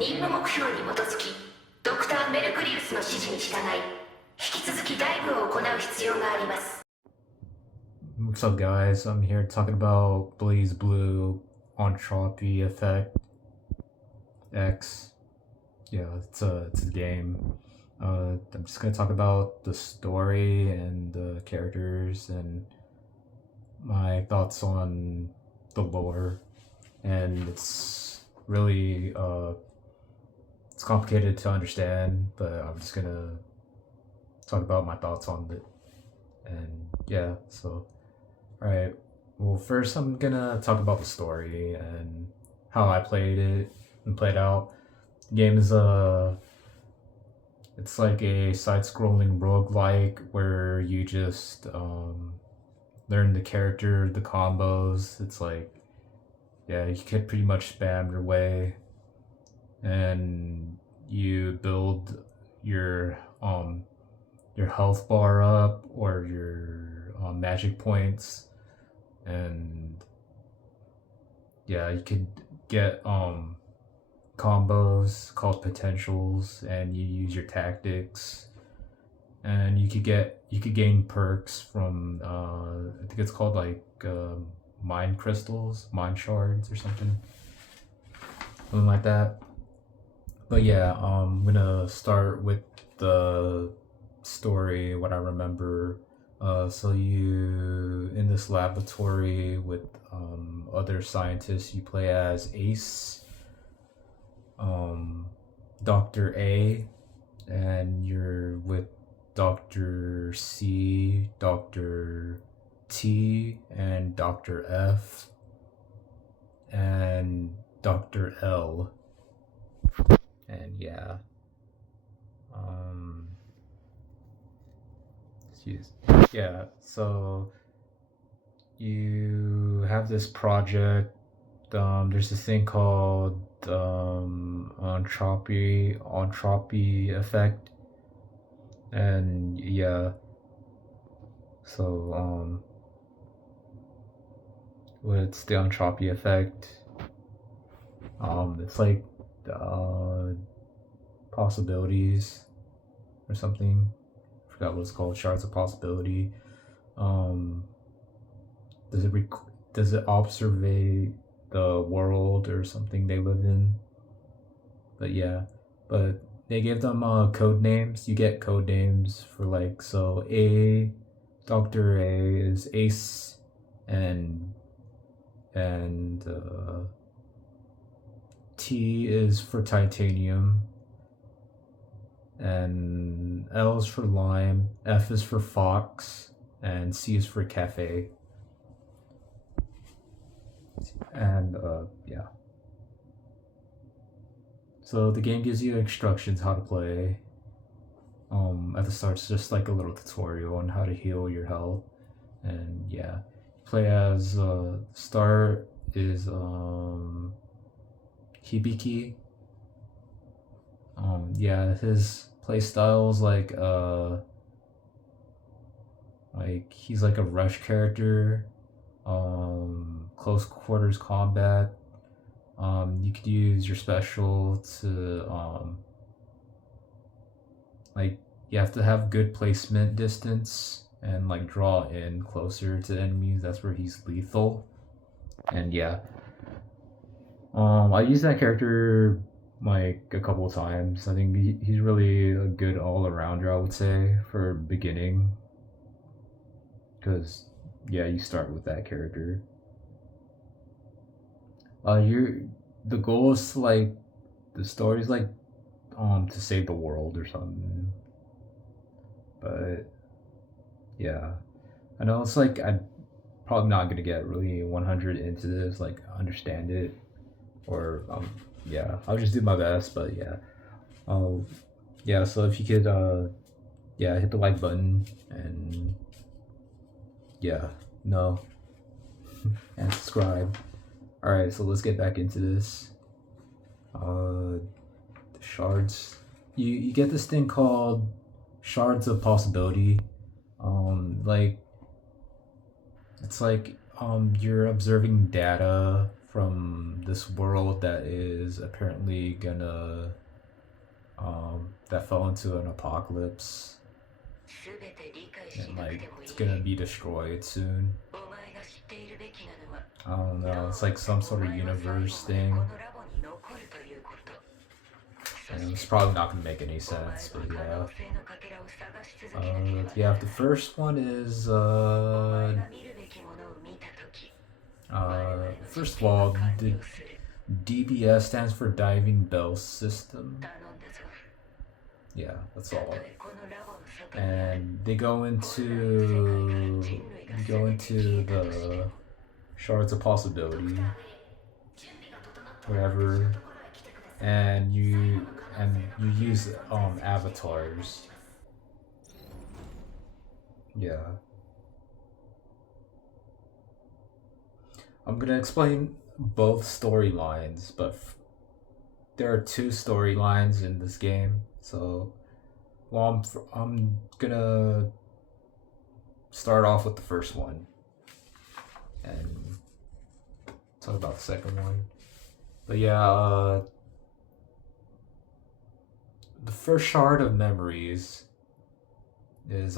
任務目標に基づき、ドクター・メルクリウスの指示に従い、引き続きダイブを行う必要があります。What's up, guys? I'm here talking about Blazblue Entropy Effect X. Yeah, it's a game. I'm just gonna talk about the story and the characters and my thoughts on the lore. And it's really it's complicated to understand, but I'm just gonna talk about my thoughts on it. And yeah, so alright. Well, first I'm gonna talk about the story and how I played it and played out. The game is it's like a side-scrolling roguelike where you just learn the character, the combos. It's like, yeah, you can pretty much spam your way, and you build your health bar up or your magic points, and yeah, you could get combos called potentials, and you use your tactics, and you could gain perks from I think it's called like mind crystals, mind shards or something like that. But yeah, I'm gonna start with the story, what I remember. So you in this laboratory with other scientists, you play as Ace, Dr. A, and you're with Dr. C, Dr. T, and Dr. F, and Dr. L. And yeah. Yeah, so you have this project. There's this thing called entropy effect, and yeah. So what's the entropy effect? It's like possibilities or something. I forgot what it's called. Shards of possibility. Does it observe the world or something they live in? But yeah, but they give them code names. You get code names for like, so Dr. A is Ace, and T is for titanium, and L is for lime, F is for fox, and C is for cafe. And yeah. So the game gives you instructions how to play. At the start, it's just like a little tutorial on how to heal your health, and yeah, play as start is Hibiki. Yeah, his play style's like he's like a rush character, close quarters combat. You could use your special to like, you have to have good placement distance and like draw in closer to enemies. That's where he's lethal. And yeah, I used that character like a couple of times. I think he's really a good all-arounder, I would say, for beginning, because yeah, you start with that character. The goal is to, like, the story's like to save the world or something. But yeah, I know it's like, I'm probably not gonna get really 100 into this, like understand it, or yeah, I'll just do my best. But yeah, yeah, so if you could yeah, hit the like button, and yeah, no, and subscribe. All right, so let's get back into this. The shards, you get this thing called shards of possibility. Like, it's like you're observing data from this world that is apparently gonna that fell into an apocalypse and like it's gonna be destroyed soon. I don't know, it's like some sort of universe thing. And it's probably not gonna make any sense, but yeah. Yeah, the first one is first of all, the DBS stands for Diving Bell System. Yeah, that's all. And they go into the shards of possibility, whatever, and you use avatars. Yeah. I'm gonna explain both storylines, but there are two storylines in this game. So, well, I'm gonna start off with the first one and talk about the second one. But yeah, the first shard of memories is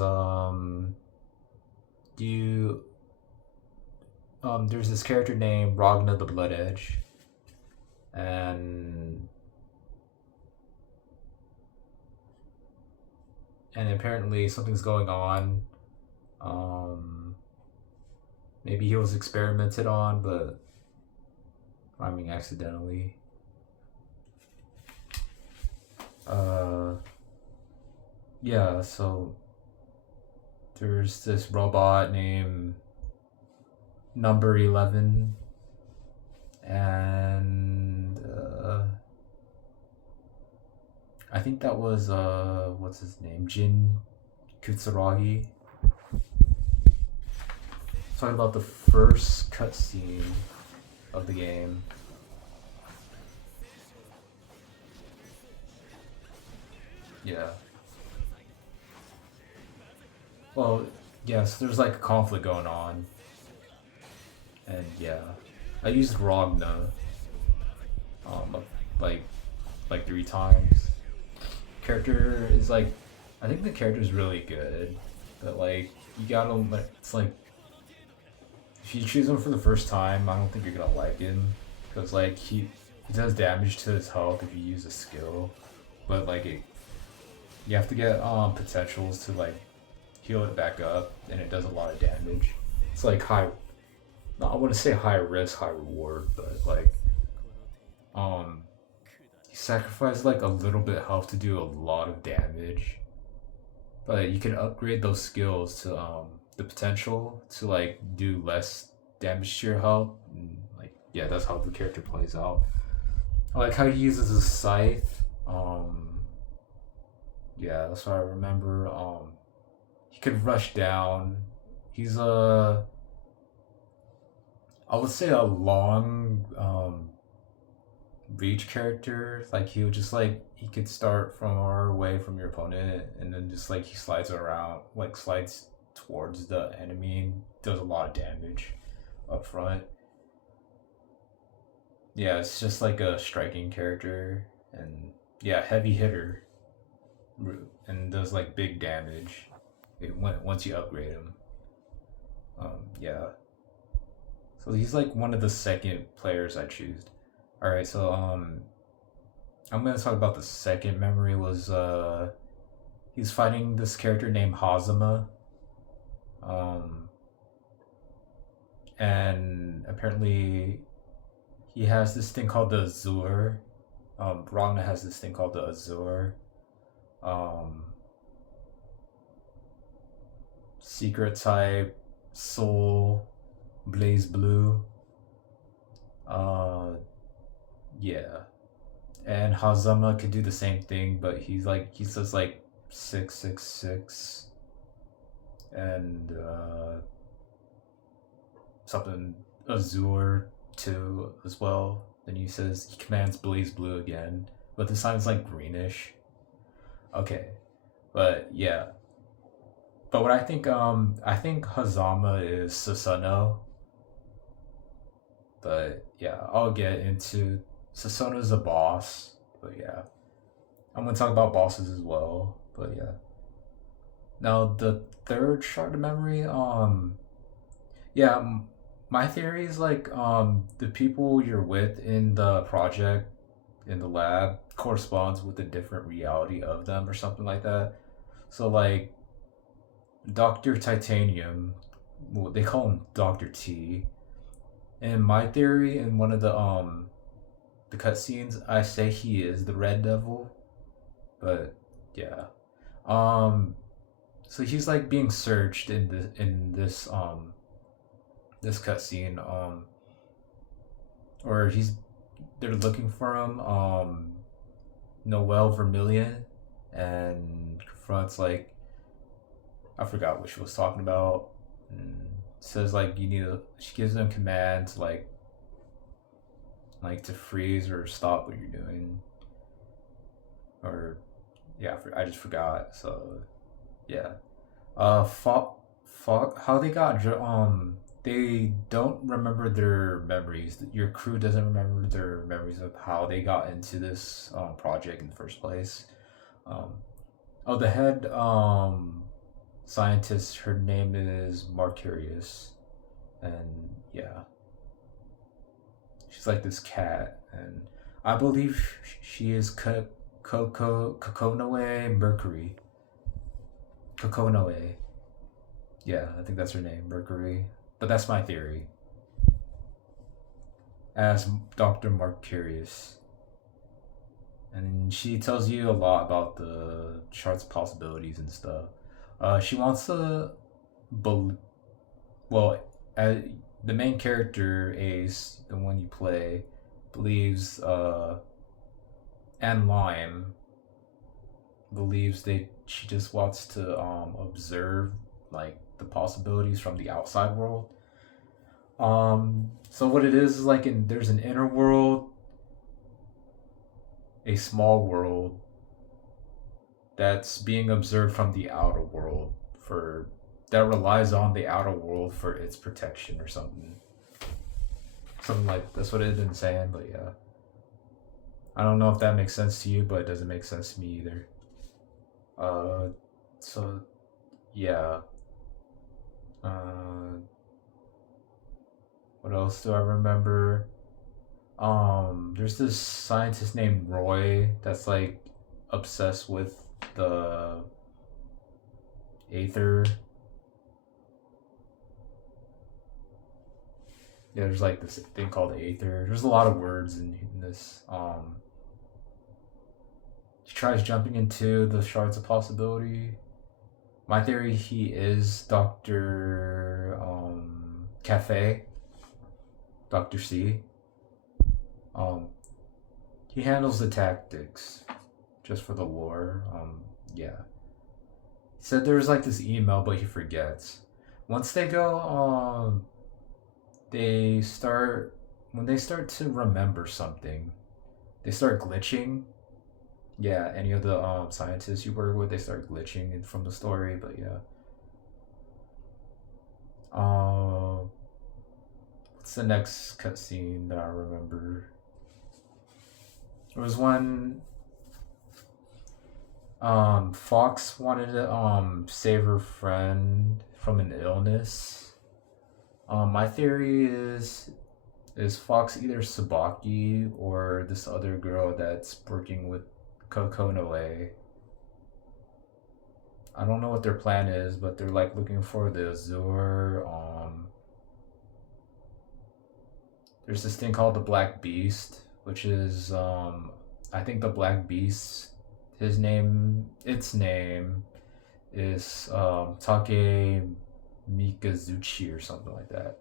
there's this character named Ragna the Blood Edge, and apparently something's going on. Maybe he was experimented on, but I mean accidentally. Yeah, so there's this robot named Number 11, and I think that was what's his name, Jin Kutsuragi. Talking about the first cutscene of the game. Yeah. Well, yes, there's like a conflict going on. And yeah, I used Ragna like 3 times. Character is like, I think the character is really good, but like you gotta, it's like if you choose him for the first time, I don't think you're gonna like him because like he does damage to his health if you use a skill, but like you have to get potentials to like heal it back up, and it does a lot of damage. It's like I want to say high risk, high reward, but like you sacrifice like a little bit of health to do a lot of damage, but you can upgrade those skills to the potential to like do less damage to your health, and like yeah, that's how the character plays out. I like how he uses a scythe. Yeah, that's what I remember. He could rush down. He's I would say a long reach character. Like he would just like he could start from far away from your opponent, and then just like he slides around, like slides towards the enemy and does a lot of damage up front. Yeah, it's just like a striking character, and yeah, heavy hitter, and does like big damage once you upgrade him. Yeah. So he's like one of the second players I choose. Alright, so I'm gonna talk about the second memory was he's fighting this character named Hazama. And apparently he has this thing called the Azure. Ragna has this thing called the Azure. Secret type, soul, Blazblue. Yeah. And Hazama could do the same thing, but he says like 666 and something Azure too as well. Then he says he commands Blazblue again, but this time it's like greenish. Okay. But yeah. But what I think Hazama is Susanoo. But yeah, I'll get into Susono's a boss. But yeah, I'm gonna talk about bosses as well. But yeah. Now the third shard of memory, yeah, my theory is like the people you're with in the project in the lab corresponds with a different reality of them or something like that. So like Dr. Titanium, well, they call him Dr. T. In my theory, in one of the cutscenes, I say he is the Red Devil, but yeah. Um, so he's like being searched in this cutscene, or they're looking for him. Noelle Vermilion, and confronts like I forgot what she was talking about. And says like you need to. She gives them commands like to freeze or stop what you're doing, or yeah, I just forgot. So yeah, how they got they don't remember their memories. Your crew doesn't remember their memories of how they got into this project in the first place. Um, oh, the head scientist, her name is Marcurius, and yeah, she's like this cat, and I believe she is Kokonoe Mercury. Kokonoe. Yeah, I think that's her name, Mercury. But that's my theory. As Dr. Marcurius. And she tells you a lot about the chart's possibilities and stuff. She wants to, well, the main character Ace, the one you play, believes Anne Lime believes that she just wants to observe like the possibilities from the outside world. So what it is like there's an inner world, a small world that's being observed from the outer world for that relies on the outer world for its protection or something. Something like that's what it had been saying, but yeah. I don't know if that makes sense to you, but it doesn't make sense to me either. So yeah. What else do I remember? There's this scientist named Roy that's like obsessed with the Aether. Yeah, there's like this thing called the Aether. There's a lot of words in this. He tries jumping into the shards of possibility. My theory, he is Dr. Cafe, Dr. C. He handles the tactics just for the lore. Yeah. He said there was like this email, but he forgets. Once they go, when they start to remember something, they start glitching. Yeah, any of the scientists you work with, they start glitching from the story, but yeah. What's the next cutscene that I remember? It was when Fox wanted to save her friend from an illness. My theory is Fox either Sabaki or this other girl that's working with Kokonoe. I don't know what their plan is, but they're like looking for the Azure. There's this thing called the Black Beast, which is I think the Black Beast. Its name is Take Mikazuchi or something like that.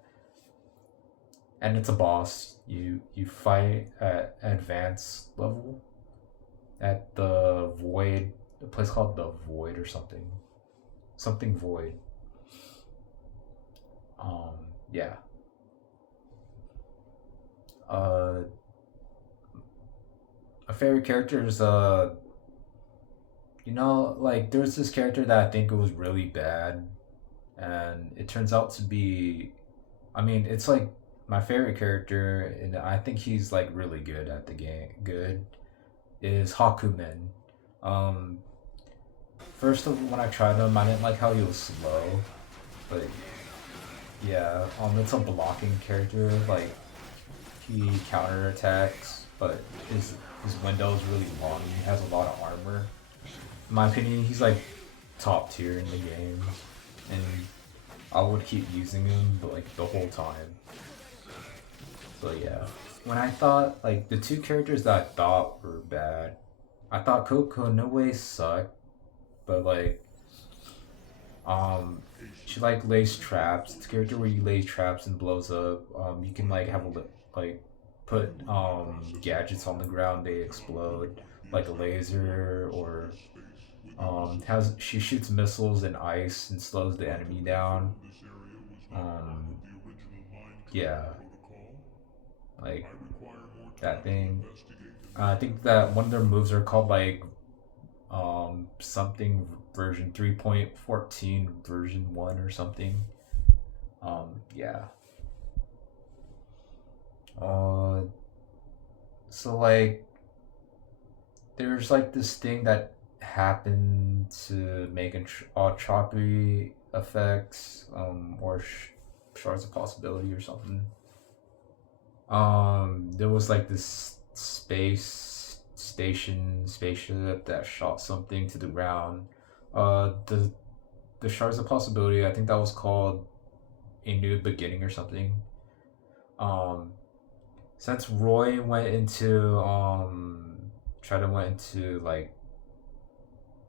And it's a boss. You fight at advanced level at the Void, a place called the Void or something Void. Yeah. A favorite character is like there's this character that I think it was really bad, and it turns out to be, I mean, it's like my favorite character, and I think he's like really good at the game. Good is Hakumen. Um, when I tried him, I didn't like how he was slow, but yeah, it's a blocking character. Like he counterattacks, but his window is really long. He has a lot of armor. In my opinion, he's like top tier in the game, and I would keep using him like the whole time. So yeah, when I thought like the two characters that I thought were bad, I thought Coco no way sucked, but like um she like lays traps. It's a character where you lay traps and blows up. You can like have like put gadgets on the ground, they explode like a laser, or has she shoots missiles in ice and slows the enemy down. Um, yeah, like that thing. I think that one of their moves are called like something version 3.14 version 1 or something. Yeah. Uh, so like there's like this thing that happened to make entropy effects, or shards of possibility or something. There was like this spaceship that shot something to the ground. The shards of possibility, I think that was called a new beginning or something. Um, since Roy went into went into like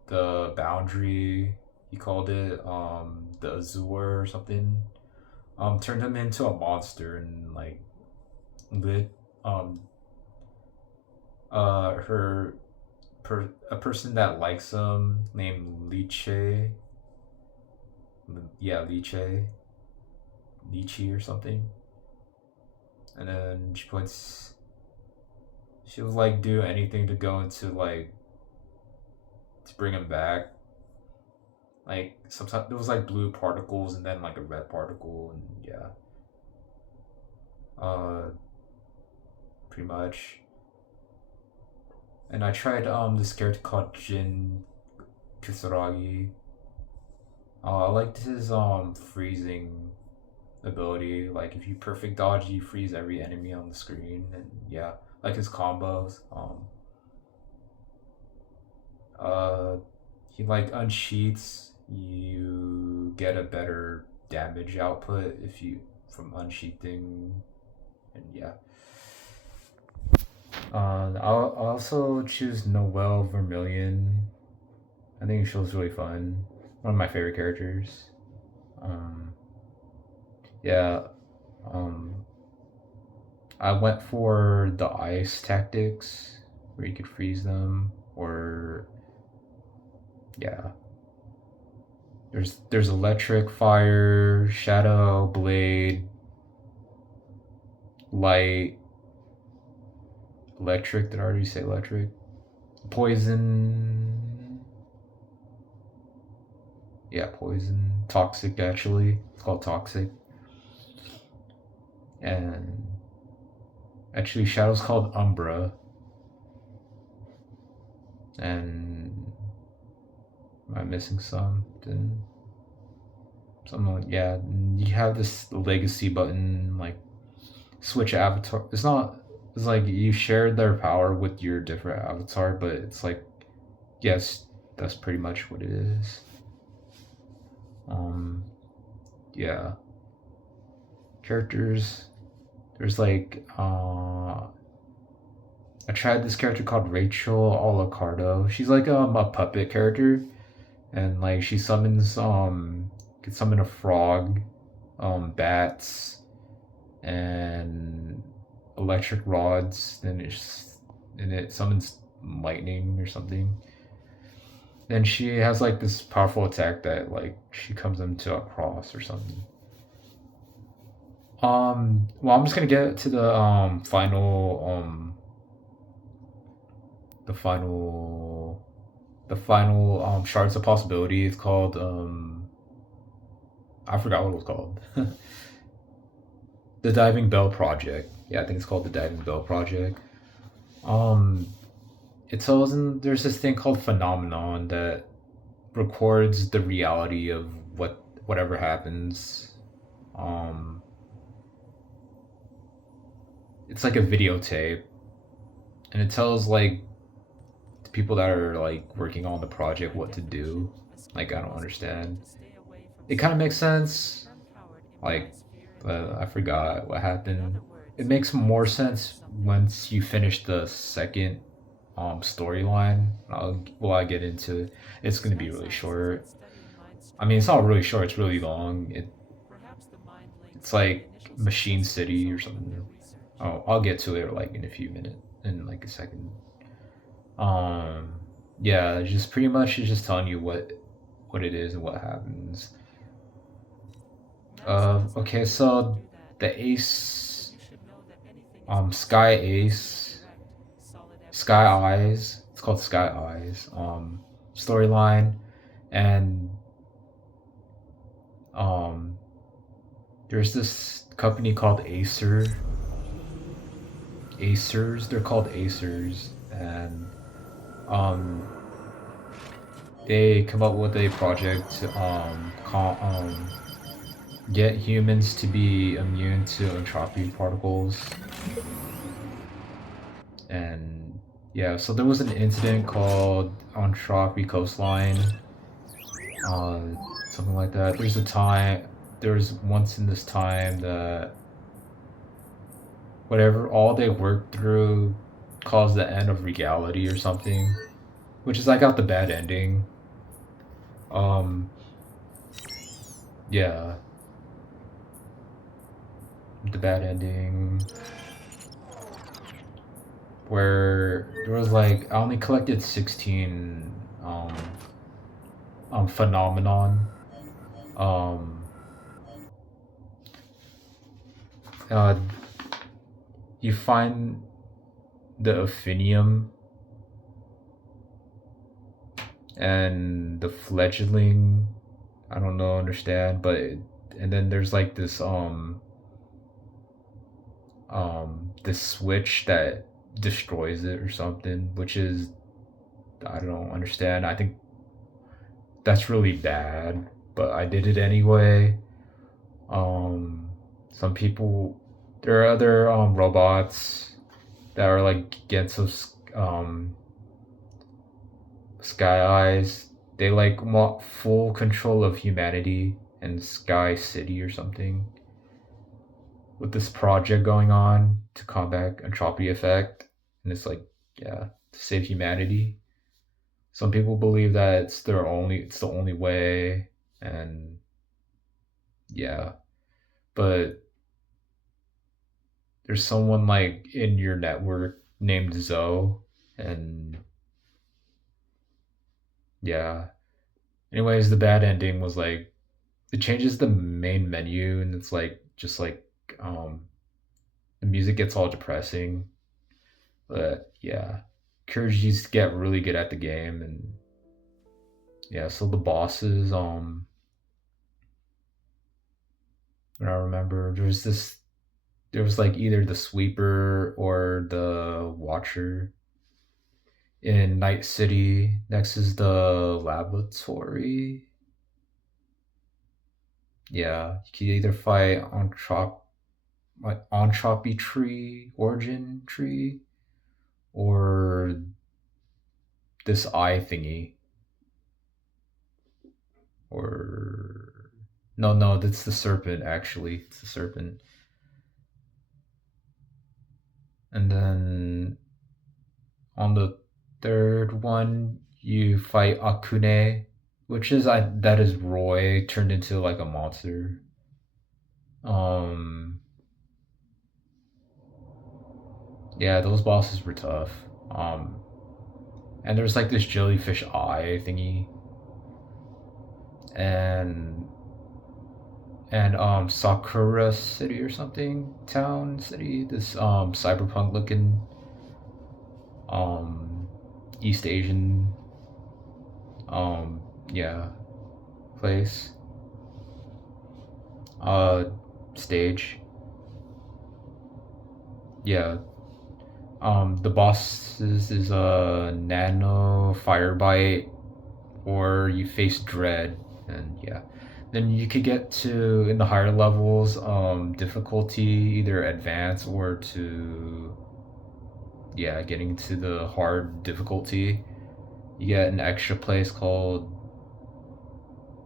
the boundary, he called it the Azure or something. Turned him into a monster and like lit um her a person that likes him named Liche. Yeah, Lychee or something. And then she would like do anything to go into like to bring him back. Like sometimes there was like blue particles and then like a red particle, and yeah. Uh Pretty much. And I tried this character called Jin Kisaragi. I liked his freezing ability. Like if you perfect dodge, you freeze every enemy on the screen, and yeah, like his combos. Uh, he like unsheaths. You get a better damage output if you from unsheathing, and yeah. I'll also choose Noelle Vermilion. I think she was really fun. One of my favorite characters. Um, yeah. Um, I went for the ice tactics where you could freeze them, or yeah. There's electric, fire, shadow, blade, light, electric. Did I already say electric? Poison. Yeah, poison. Toxic, actually. It's called toxic. And actually, Shadow's called Umbra. And am I missing something? Something like, yeah. You have this legacy button, like switch avatar. It's not. It's like you share their power with your different avatar, but it's like, yes, that's pretty much what it is. Yeah. Characters. There's like I tried this character called Rachel Olicardo. She's like a puppet character, and like she summons can summon a frog, bats, and electric rods. And it summons lightning or something. Then she has like this powerful attack that like she comes into a cross or something. Well, I'm just gonna get to the final the final shards of possibility. It's called I forgot what it was called. The Diving Bell Project. Yeah, I think it's called the Diving Bell Project. Um, it tells them there's this thing called phenomenon that records the reality of whatever happens. Um, it's like a videotape, and it tells like the people that are like working on the project what to do. Like I don't understand. It kind of makes sense, like, but I forgot what happened. It makes more sense once you finish the second storyline. Well, I get into it. It's gonna be really short. I mean, it's not really short. It's really long. It's like Machine City or something. Oh, I'll get to it like in a few minutes, in like a second. Um, yeah, just pretty much it's just telling you what it is and what happens. Okay, so the Ace, Sky Ace, Sky Eyes. It's called Sky Eyes. Storyline, and um, there's this company called Acers. They're called Acers, and um, they come up with a project to get humans to be immune to entropy particles. And yeah, so there was an incident called Entropy Coastline, uh, something like that. There was once in this time that whatever all they worked through caused the end of reality or something, which is I got the bad ending. Um, yeah, the bad ending where there was like I only collected 16 phenomenon. Um, uh, you find the Aphinium and the fledgling. I don't know, understand, but and then there's like this switch that destroys it or something, which is I don't understand. I think that's really bad, but I did it anyway. Um, some people, there are other robots that are like Genso Sky Eyes. They like want full control of humanity and Sky City or something. With this project going on to combat entropy effect, and it's like, yeah, to save humanity. Some people believe that it's the only way, and yeah, but there's someone like in your network named Zoe, and yeah. Anyways, the bad ending was like it changes the main menu, and it's like just like um the music gets all depressing. But yeah, encourage you to get really good at the game, and yeah. So the bosses, when I remember, there was like either the sweeper or the watcher in Night City. Next is the laboratory. Yeah, you can either fight Entropy Tree, Origin Tree, or this eye thingy. Or no, that's the serpent actually. It's the serpent. And then on the third one you fight Akune, which is that is Roy turned into like a monster. Um yeah, those bosses were tough. And there's like this jellyfish eye thingy. And Sakura City or something, town city, this cyberpunk looking um East Asian um yeah place, uh stage. yeah. The boss is a nano fire bite, or you face dread, and yeah. Then you could get to in the higher levels, difficulty either advanced or to yeah, getting to the hard difficulty. You get an extra place called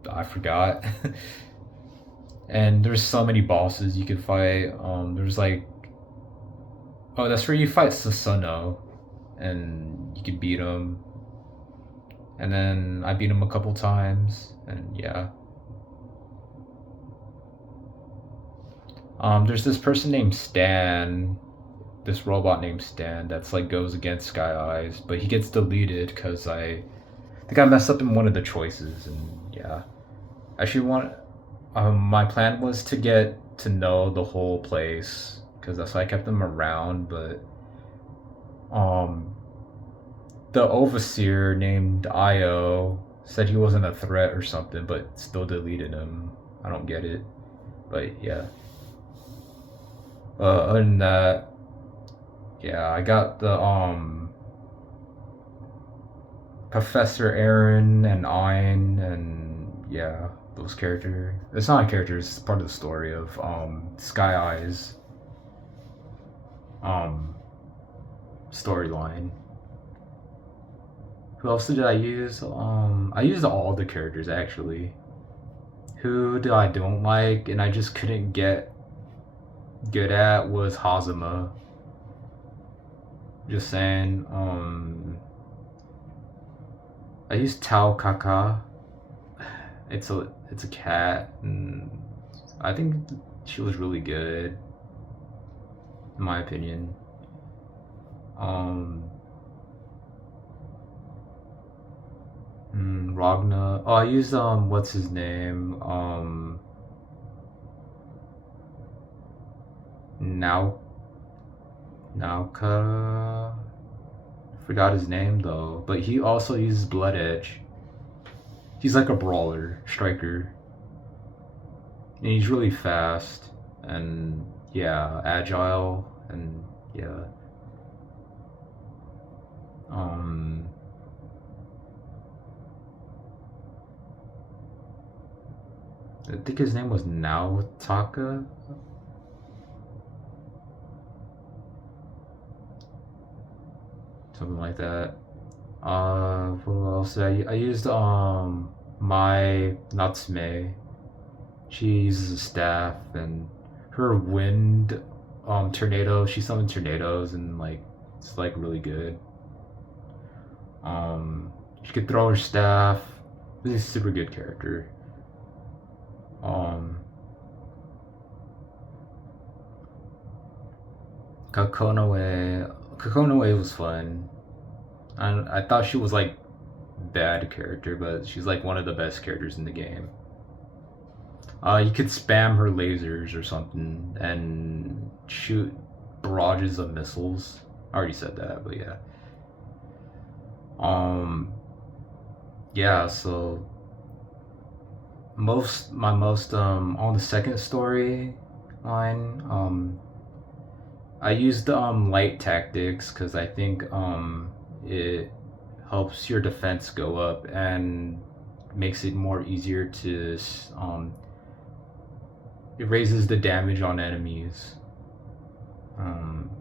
I forgot. And there's so many bosses you could fight. There's like oh, that's where you fight Susanoo, and you could beat him. And then I beat him a couple times, and yeah. There's this person named Stan, this robot named Stan that's like goes against Sky Eyes, but he gets deleted because I think I messed up in one of the choices, and yeah. Actually, my plan was to get to know the whole place because that's why I kept them around, but um, the overseer named Io said he wasn't a threat or something, but still deleted him. I don't get it, but yeah. Other than that, yeah, I got the Professor Aaron and Ein, and yeah, those characters. It's not a character; it's part of the story of Sky Eyes um storyline. Who else did I use? I used all the characters actually. Who do I don't like and I just couldn't get good at was Hazama. Just saying. I used Tao Kaka. It's a cat, and I think she was really good, in my opinion. Um, Ragna. Oh, I used what's his name? Now Nauka. Forgot his name though, but he also uses Blood Edge. He's like a brawler, striker, and he's really fast and yeah, agile and yeah. Um, I think his name was Naotaka. Something like that. What else did I used my Natsume. She uses a staff and her wind tornado. She summons tornadoes and like it's like really good. She could throw her staff. This is a super good character. Um, Kakonoe was fun. I thought she was like bad character, but she's like one of the best characters in the game. You could spam her lasers or something and shoot barrages of missiles. I already said that, but yeah. Um, yeah. So most on the second story line, I used light tactics because I think it helps your defense go up and makes it more easier to it raises the damage on enemies. Um,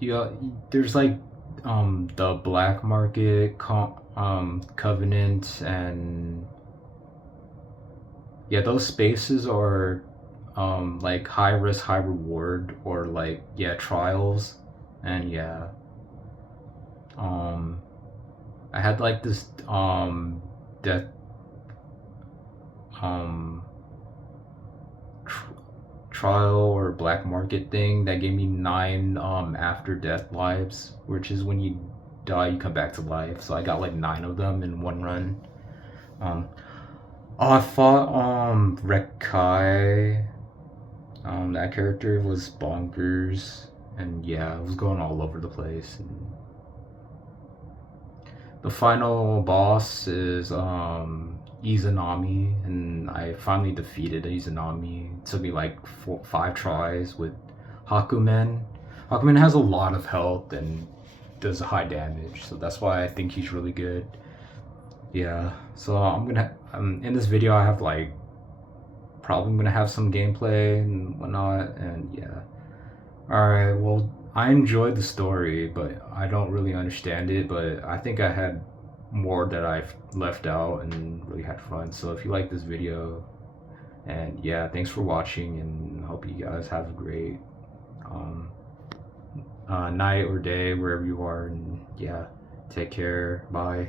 yeah, there's like the black market, covenant, and yeah, those spaces are like high risk, high reward, or like yeah, trials, and yeah, um, I had like this death um tr- trial or black market thing that gave me 9 after death lives, which is when you die you come back to life. So I got like 9 of them in one run. Um, oh, I fought Rekai. That character was bonkers, and yeah, it was going all over the place. And the final boss is Izanami, and I finally defeated Izanami. It took me like 5 tries with Hakumen. Aquaman has a lot of health and does high damage, so that's why I think he's really good. Yeah, so in this video I have like probably gonna have some gameplay and whatnot, and yeah. Alright, well, I enjoyed the story, but I don't really understand it, but I think I had more that I've left out and really had fun. So if you like this video, and yeah, thanks for watching, and hope you guys have a great night or day wherever you are, and yeah, take care, bye.